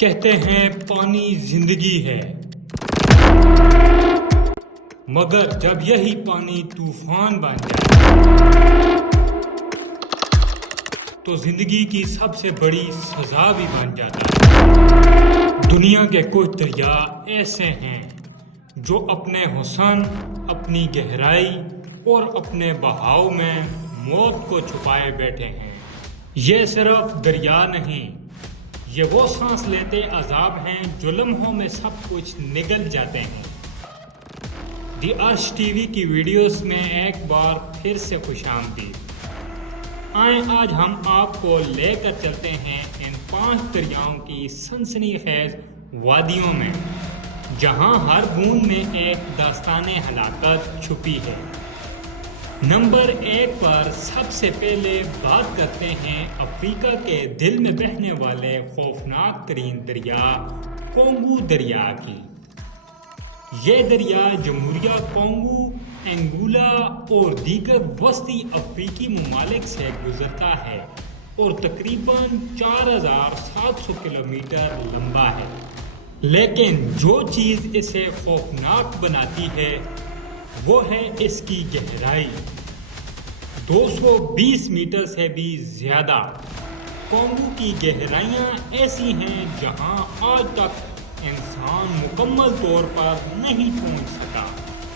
کہتے ہیں پانی زندگی ہے، مگر جب یہی پانی طوفان بن جائے تو زندگی کی سب سے بڑی سزا بھی بن جاتی ہے۔ دنیا کے کچھ دریا ایسے ہیں جو اپنے حسن، اپنی گہرائی اور اپنے بہاؤ میں موت کو چھپائے بیٹھے ہیں۔ یہ صرف دریا نہیں، یہ وہ سانس لیتے عذاب ہیں جو لمحوں میں سب کچھ نگل جاتے ہیں۔ دی عرش ٹی وی کی ویڈیوز میں ایک بار پھر سے خوش آمدید۔ آئیں آج ہم آپ کو لے کر چلتے ہیں ان 5 دریاؤں کی سنسنی خیز وادیوں میں، جہاں ہر بوند میں ایک داستان ہلاکت چھپی ہے۔ نمبر 1 پر سب سے پہلے بات کرتے ہیں افریقہ کے دل میں بہنے والے خوفناک ترین دریا کونگو دریا کی۔ یہ دریا جمہوریہ کونگو، انگولا اور دیگر وسطی افریقی ممالک سے گزرتا ہے اور تقریباً 4700 کلومیٹر لمبا ہے۔ لیکن جو چیز اسے خوفناک بناتی ہے وہ ہے اس کی گہرائی، 220 میٹر سے بھی زیادہ۔ کونگو کی گہرائیاں ایسی ہیں جہاں آج تک انسان مکمل طور پر نہیں پہنچ سکا۔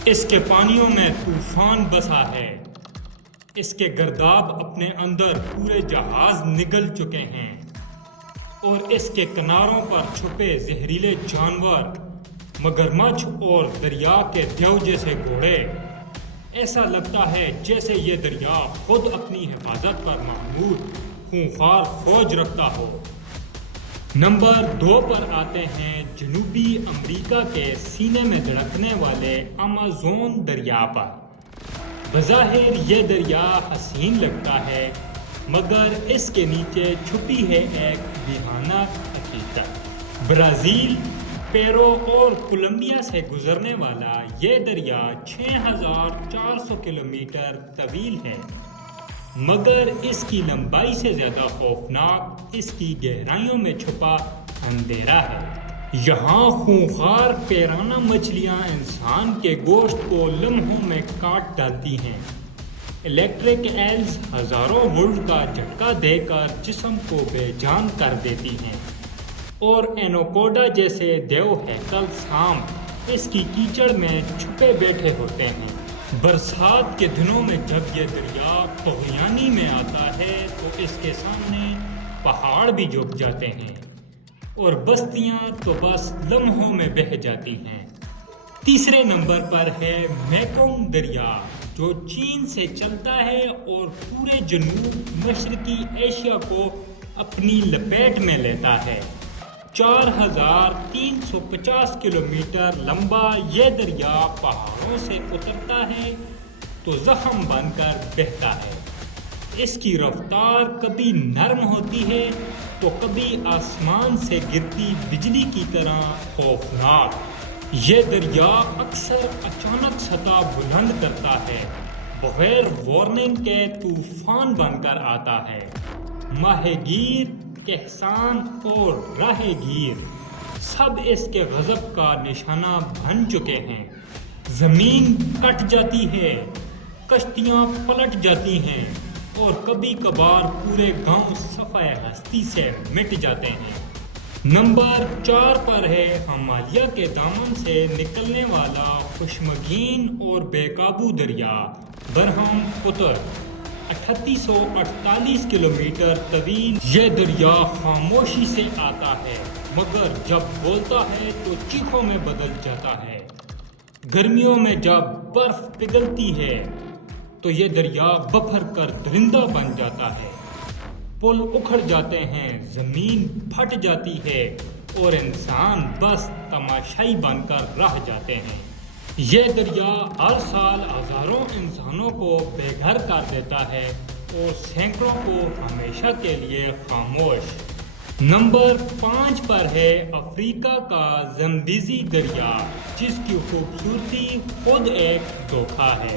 اس کے پانیوں میں طوفان بسا ہے، اس کے گرداب اپنے اندر پورے جہاز نگل چکے ہیں، اور اس کے کناروں پر چھپے زہریلے جانور، مگرمچھ اور دریا کے دیو جیسے گھوڑے۔ ایسا لگتا ہے جیسے یہ دریا خود اپنی حفاظت پر محمود خونخوار فوج رکھتا ہو۔ نمبر 2 پر آتے ہیں جنوبی امریکہ کے سینے میں دھڑکنے والے امازون دریا پر۔ بظاہر یہ دریا حسین لگتا ہے، مگر اس کے نیچے چھپی ہے ایک بھیانک حقیقت۔ برازیل، پیرو اور کولمبیا سے گزرنے والا یہ دریا 6400 کلومیٹر طویل ہے، مگر اس کی لمبائی سے زیادہ خوفناک اس کی گہرائیوں میں چھپا اندھیرا ہے۔ یہاں خونخوار پیرانہ مچھلیاں انسان کے گوشت کو لمحوں میں کاٹ ڈالتی ہیں۔ الیکٹرک ایلز ہزاروں وولٹ کا جھٹکا دے کر جسم کو بے جان کر دیتی ہیں، اور اینوکوڈا جیسے دیو ہیکل سانپ اس کی کیچڑ میں چھپے بیٹھے ہوتے ہیں۔ برسات کے دنوں میں جب یہ دریا طغیانی میں آتا ہے تو اس کے سامنے پہاڑ بھی جھک جاتے ہیں، اور بستیاں تو بس لمحوں میں بہہ جاتی ہیں۔ تیسرے نمبر پر ہے میکونگ دریا، جو چین سے چلتا ہے اور پورے جنوب مشرقی ایشیا کو اپنی لپیٹ میں لیتا ہے۔ 4350 کلومیٹر لمبا یہ دریا پہاڑوں سے اترتا ہے تو زخم بن کر بہتا ہے۔ اس کی رفتار کبھی نرم ہوتی ہے تو کبھی آسمان سے گرتی بجلی کی طرح خوفناک۔ یہ دریا اکثر اچانک سطح بلند کرتا ہے، بغیر وارننگ کے طوفان بن کر آتا ہے۔ ماہی گیر، کہسان اور راہ گیر سب اس کے غضب کا نشانہ بن چکے ہیں۔ زمین کٹ جاتی ہے، کشتیاں پلٹ جاتی ہیں، اور کبھی کبھار پورے گاؤں صفحہ ہستی سے مٹ جاتے ہیں۔ نمبر 4 پر ہے ہمالیہ کے دامن سے نکلنے والا خشمگین اور بے قابو دریا برہم پتر، 3848 کلومیٹر طویل۔ یہ دریا خاموشی سے آتا ہے، مگر جب بولتا ہے تو چیخوں میں بدل جاتا ہے۔ گرمیوں میں جب برف پگھلتی ہے تو یہ دریا بپھر کر درندہ بن جاتا ہے، پل اکھڑ جاتے ہیں، زمین پھٹ جاتی ہے، اور انسان بس تماشائی بن کر رہ جاتے ہیں۔ یہ دریا ہر سال ہزاروں انسانوں کو بے گھر کر دیتا ہے اور سینکڑوں کو ہمیشہ کے لیے خاموش۔ نمبر 5 پر ہے افریقہ کا زمبیزی دریا، جس کی خوبصورتی خود ایک دھوکہ ہے۔